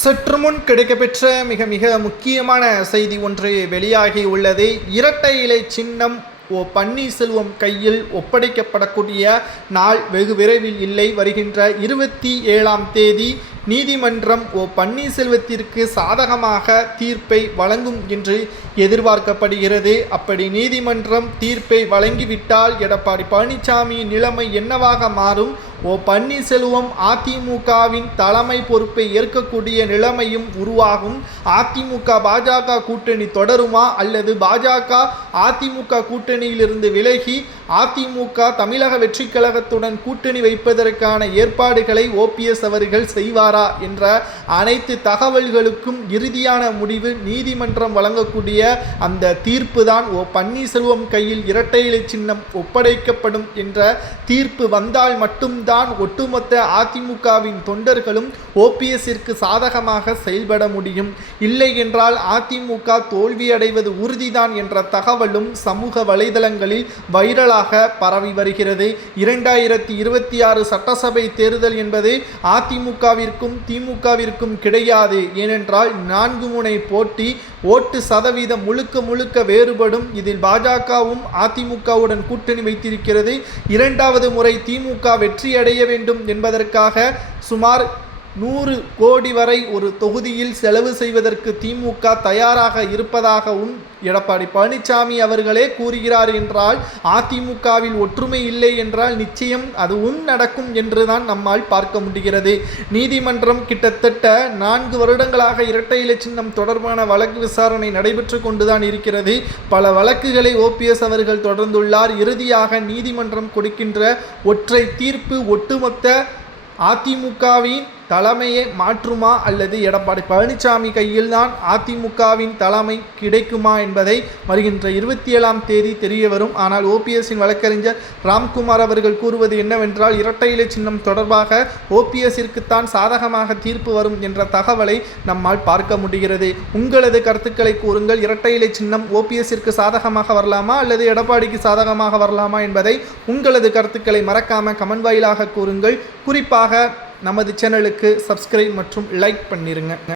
சற்று முன் கிடைக்கப்பெற்ற மிக மிக முக்கியமான செய்தி ஒன்று வெளியாகி உள்ளது. இரட்டை இலை சின்னம் பன்னீர்செல்வம் கையில் ஒப்படைக்கப்படக்கூடிய நாள் வெகு விரைவில் இல்லை. வருகின்ற 27ஆம் தேதி நீதிமன்றம் பன்னீர்செல்வத்திற்கு சாதகமாக தீர்ப்பை வழங்கும் என்று எதிர்பார்க்கப்படுகிறது. அப்படி நீதிமன்றம் தீர்ப்பை வழங்கிவிட்டால் எடப்பாடி பழனிசாமி நிலைமை என்னவாக மாறும்? பன்னீர்செல்வம் அதிமுகவின் தலைமை பொறுப்பை ஏற்கக்கூடிய நிலைமையும் உருவாகும். அதிமுக பாஜக கூட்டணி தொடருமா அல்லது பாஜக அதிமுக கூட்டணியிலிருந்து விலகி அதிமுக தமிழக வெற்றி கழகத்துடன் கூட்டணி வைப்பதற்கான ஏற்பாடுகளை ஓபிஎஸ் அவர்கள் செய்வாரா என்ற அனைத்து தகவல்களுக்கும் இறுதியான முடிவு நீதிமன்றம் வழங்கக்கூடிய அந்த தீர்ப்பு தான். பன்னீர்செல்வம் கையில் இரட்டை இலை சின்னம் ஒப்படைக்கப்படும் என்ற தீர்ப்பு வந்தால் மட்டும்தான் ஒட்டுமொத்த அதிமுகவின் தொண்டர்களும் ஓபிஎஸ்ஸிற்கு சாதகமாக செயல்பட முடியும். இல்லை என்றால் அதிமுக தோல்வியடைவது உறுதிதான் என்ற தகவலும் சமூக வலைதளங்களில் வைரலாக பரவி வருகிறது. 2026 சட்டசபை தேர்தல் என்பது அதிமுகவிற்கும் திமுகவிற்கும் கிடையாது. ஏனென்றால் 4 முனை போட்டி, ஓட்டு சதவீதம் முழுக்க வேறுபடும். இதில் பாஜகவும் அதிமுகவுடன் கூட்டணி வைத்திருக்கிறது. 2வது முறை திமுக வெற்றியடைய வேண்டும் என்பதற்காக சுமார் 100 கோடி வரை ஒரு தொகுதியில் செலவு செய்வதற்கு திமுக தயாராக இருப்பதாகவும் எடப்பாடி பழனிசாமி அவர்களே கூறுகிறார். என்றால் அதிமுகவில் ஒற்றுமை இல்லை என்றால் நிச்சயம் அதுவும் நடக்கும் என்றுதான் நம்மால் பார்க்க முடிகிறது. நீதிமன்றம் கிட்டத்தட்ட 4 வருடங்களாக இரட்டை இலை சின்னம் தொடர்பான வழக்கு விசாரணை நடைபெற்று கொண்டுதான் இருக்கிறது. பல வழக்குகளை ஓபிஎஸ் அவர்கள் தொடர்ந்துள்ளார். இறுதியாக நீதிமன்றம் கொடுக்கின்ற ஒற்றை தீர்ப்பு ஒட்டுமொத்த அதிமுகவின் தலைமையை மாற்றுமா அல்லது எடப்பாடி பழனிசாமி கையில்தான் அதிமுகவின் தலைமை கிடைக்குமா என்பதை வருகின்ற 27ஆம் தேதி தெரிய வரும். ஆனால் ஓபிஎஸ்ஸின் வழக்கறிஞர் ராம்குமார் அவர்கள் கூறுவது என்னவென்றால், இரட்டை இலை சின்னம் தொடர்பாக ஓபிஎஸ்ஸிற்குத்தான் சாதகமாக தீர்ப்பு வரும் என்ற தகவலை நம்மால் பார்க்க முடிகிறது. உங்களது கருத்துக்களை கூறுங்கள். இரட்டை இலை சின்னம் ஓபிஎஸ்ஸிற்கு சாதகமாக வரலாமா அல்லது எடப்பாடிக்கு சாதகமாக வரலாமா என்பதை உங்களது கருத்துக்களை மறக்காம கமெண்ட் வாயிலாக கூறுங்கள். குறிப்பாக நமது சேனலுக்கு சப்ஸ்கிரைப் மற்றும் லைக் பண்ணிருங்க.